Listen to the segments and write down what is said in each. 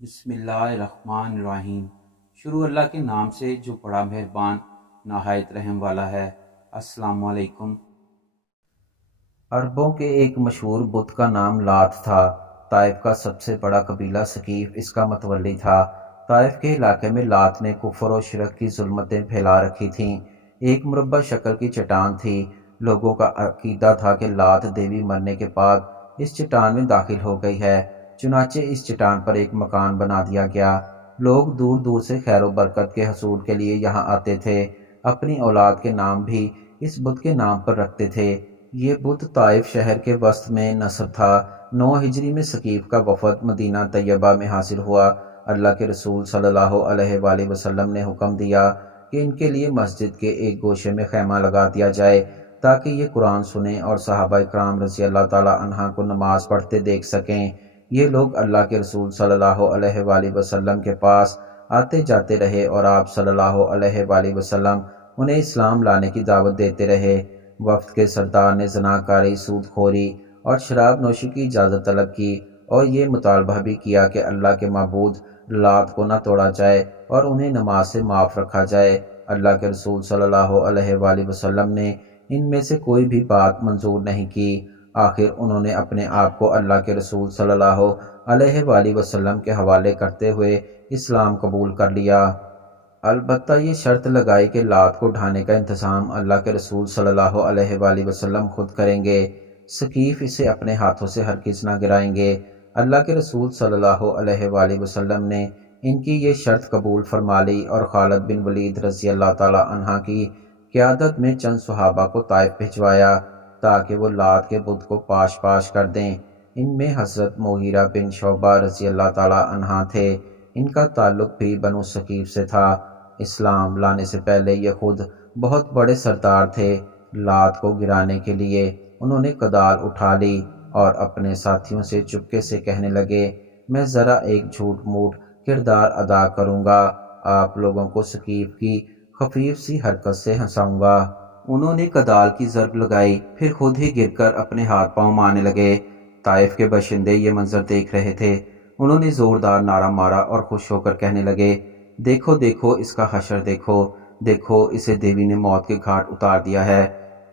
بسم اللہ الرحمن الرحیم۔ شروع اللہ کے نام سے جو بڑا مہربان نہایت رحم والا ہے۔ السلام علیکم۔ عربوں کے ایک مشہور بت کا نام لات تھا۔ طائف کا سب سے بڑا قبیلہ ثقیف اس کا متولی تھا۔ طائف کے علاقے میں لات نے کفر و شرک کی ظلمتیں پھیلا رکھی تھیں۔ ایک مربع شکل کی چٹان تھی۔ لوگوں کا عقیدہ تھا کہ لات دیوی مرنے کے بعد اس چٹان میں داخل ہو گئی ہے، چنانچہ اس چٹان پر ایک مکان بنا دیا گیا۔ لوگ دور دور سے خیر و برکت کے حصول کے لیے یہاں آتے تھے، اپنی اولاد کے نام بھی اس بت کے نام پر رکھتے تھے۔ یہ بت طائف شہر کے وسط میں نصب تھا۔ 9 ہجری میں ثقیف کا وفد مدینہ طیبہ میں حاصل ہوا۔ اللہ کے رسول صلی اللہ علیہ وآلہ وسلم نے حکم دیا کہ ان کے لیے مسجد کے ایک گوشے میں خیمہ لگا دیا جائے تاکہ یہ قرآن سنیں اور صحابہ اکرام رضی اللہ تعالی عنہ کو نماز پڑھتے دیکھ سکیں۔ یہ لوگ اللہ کے رسول صلی اللہ علیہ وآلہ وسلم کے پاس آتے جاتے رہے اور آپ صلی اللہ علیہ وآلہ وسلم انہیں اسلام لانے کی دعوت دیتے رہے۔ وفد کے سردار نے زناکاری، سود خوری اور شراب نوشی کی اجازت طلب کی اور یہ مطالبہ بھی کیا کہ اللہ کے معبود لات کو نہ توڑا جائے اور انہیں نماز سے معاف رکھا جائے۔ اللہ کے رسول صلی اللہ علیہ وآلہ وسلم نے ان میں سے کوئی بھی بات منظور نہیں کی۔ آخر انہوں نے اپنے آپ کو اللہ کے رسول صلی اللہ علیہ وآلہ وسلم کے حوالے کرتے ہوئے اسلام قبول کر لیا۔ البتہ یہ شرط لگائی کہ لات کو ڈھانے کا انتظام اللہ کے رسول صلی اللہ علیہ وآلہ وسلم خود کریں گے۔ ثقیف اسے اپنے ہاتھوں سے ہرگز نہ گرائیں گے۔ اللہ کے رسول صلی اللہ علیہ وآلہ وسلم نے ان کی یہ شرط قبول فرما لی اور خالد بن ولید رضی اللہ تعالی عنہ کی قیادت میں چند صحابہ کو طائف بھجوایا تاکہ وہ لات کے بت کو پاش پاش کر دیں۔ ان میں حضرت مغیرہ بن شعبہ رضی اللہ تعالی عنہ تھے۔ ان کا تعلق بھی بنو ثقیف سے تھا۔ اسلام لانے سے پہلے یہ خود بہت بڑے سردار تھے۔ لات کو گرانے کے لیے انہوں نے کدال اٹھا لی اور اپنے ساتھیوں سے چپکے سے کہنے لگے، میں ذرا ایک جھوٹ موٹ کردار ادا کروں گا، آپ لوگوں کو ثقیف کی خفیف سی حرکت سے ہنساؤں گا۔ انہوں نے کدال کی ضرب لگائی، پھر خود ہی گر کر اپنے ہاتھ پاؤں مارنے لگے۔ طائف کے باشندے یہ منظر دیکھ رہے تھے۔ انہوں نے زوردار نعرہ مارا اور خوش ہو کر کہنے لگے، دیکھو دیکھو اس کا حشر دیکھو، دیکھو اسے دیوی نے موت کے گھاٹ اتار دیا ہے۔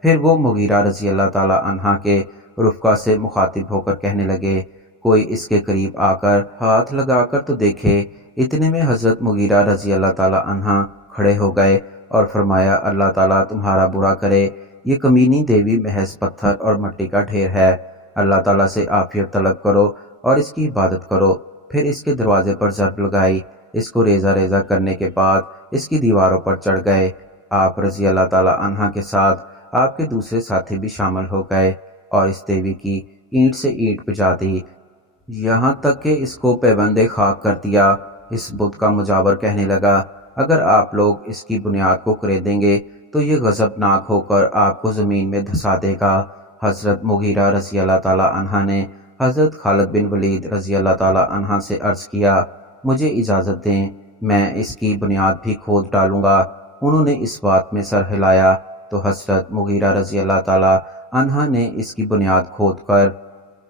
پھر وہ مغیرہ رضی اللہ تعالی عنہ کے رفقا سے مخاطب ہو کر کہنے لگے، کوئی اس کے قریب آ کر ہاتھ لگا کر تو دیکھے۔ اتنے میں حضرت مغیرہ رضی اللہ تعالی عنہ کھڑے ہو گئے اور فرمایا، اللہ تعالیٰ تمہارا برا کرے، یہ کمینی دیوی محض پتھر اور مٹی کا ڈھیر ہے۔ اللہ تعالیٰ سے عافیت طلب کرو اور اس کی عبادت کرو۔ پھر اس کے دروازے پر ضرب لگائی۔ اس کو ریزہ ریزہ کرنے کے بعد اس کی دیواروں پر چڑھ گئے۔ آپ رضی اللہ تعالی عنہ کے ساتھ آپ کے دوسرے ساتھی بھی شامل ہو گئے اور اس دیوی کی اینٹ سے اینٹ بجا دی، یہاں تک کہ اس کو پیوند خاک کر دیا۔ اس بت کا مجاور کہنے لگا، اگر آپ لوگ اس کی بنیاد کو خریدیں گے تو یہ غضبناک ہو کر آپ کو زمین میں دھسا دے گا۔ حضرت مغیرہ رضی اللہ تعالی عنہ نے حضرت خالد بن ولید رضی اللہ تعالی عنہ سے عرض کیا، مجھے اجازت دیں، میں اس کی بنیاد بھی کھود ڈالوں گا۔ انہوں نے اس بات میں سر ہلایا تو حضرت مغیرہ رضی اللہ تعالی عنہ نے اس کی بنیاد کھود کر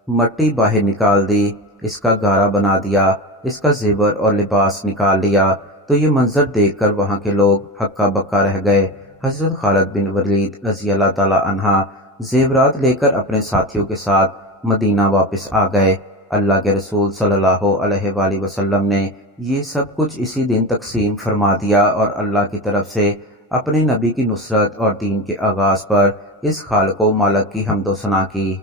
مٹی باہر نکال دی، اس کا گارا بنا دیا، اس کا زیور اور لباس نکال لیا۔ تو یہ منظر دیکھ کر وہاں کے لوگ ہکا بکا رہ گئے۔ حضرت خالد بن ولید رضی اللہ تعالی عنہ زیورات لے کر اپنے ساتھیوں کے ساتھ مدینہ واپس آ گئے۔ اللہ کے رسول صلی اللہ علیہ وآلہ وسلم نے یہ سب کچھ اسی دن تقسیم فرما دیا اور اللہ کی طرف سے اپنے نبی کی نصرت اور دین کے آغاز پر اس خالق و مالک کی حمد و ثنا کی۔